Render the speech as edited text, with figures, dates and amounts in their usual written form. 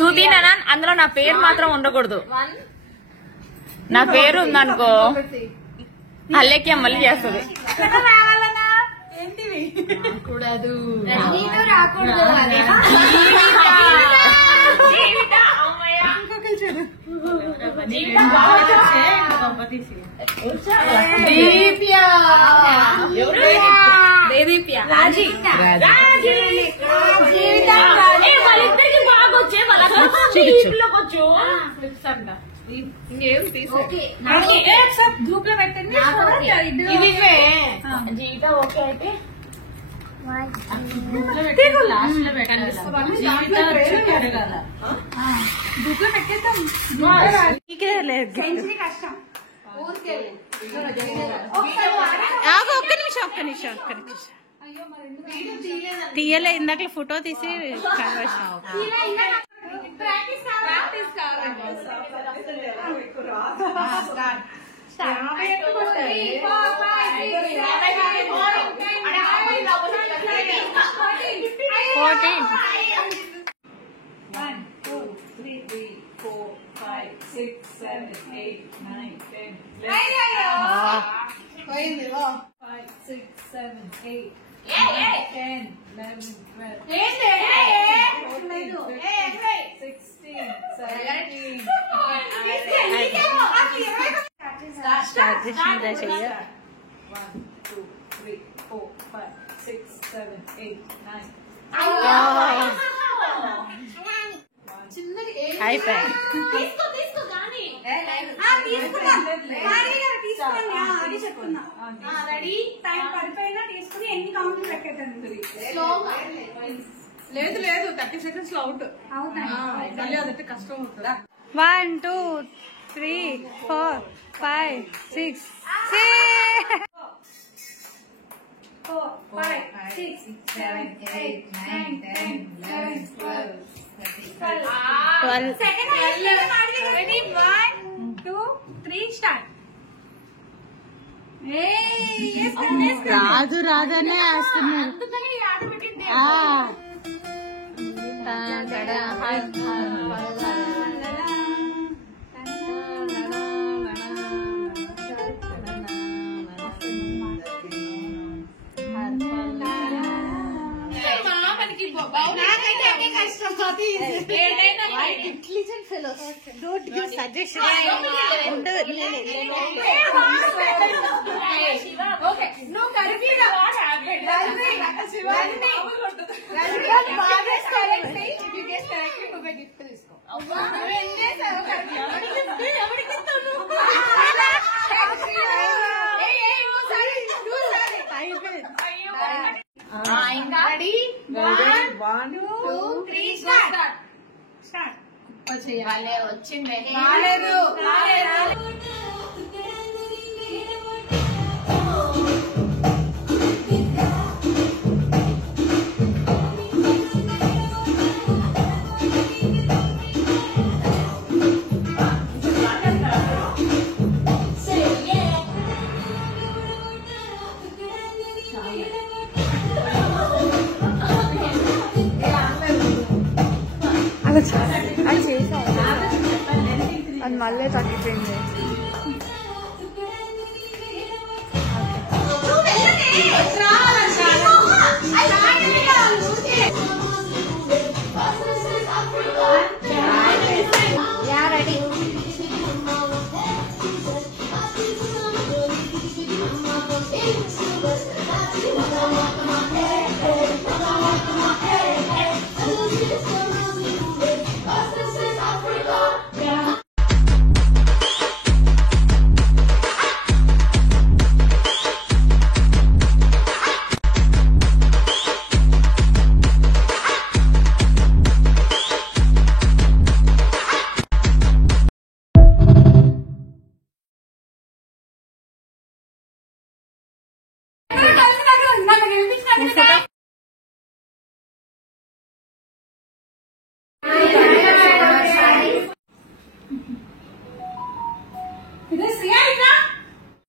తూదీనా అందులో నా పేరు మాత్రం ఉండకూడదు. నా పేరు ఉందనుకో అల్లెక్కి మళ్ళీ చేస్తుంది. గ్రూప్ లో పెట్టండి. జీవిత ఓకే అయితే గ్రూప్ లో పెట్టేద్దాం. కష్టం. ఒక్క నిమిషం తీయలే, ఇందాక ఫోటో తీసి లేదు 30 seconds లో అవుట్ మళ్ళీ అదంటే కష్టం అవుతుంది. 1 2 3 4 5 6 7 రాదు రాదనే వేస్తున్నారు. Intelligent fellows. Don't give suggestions. Okay. No, Karina. What happened? If you guess correctly, you get gift this. Ready? 1 2 3 start. వచ్చింది. అది మళ్ళీ తగ్గిపోయింది.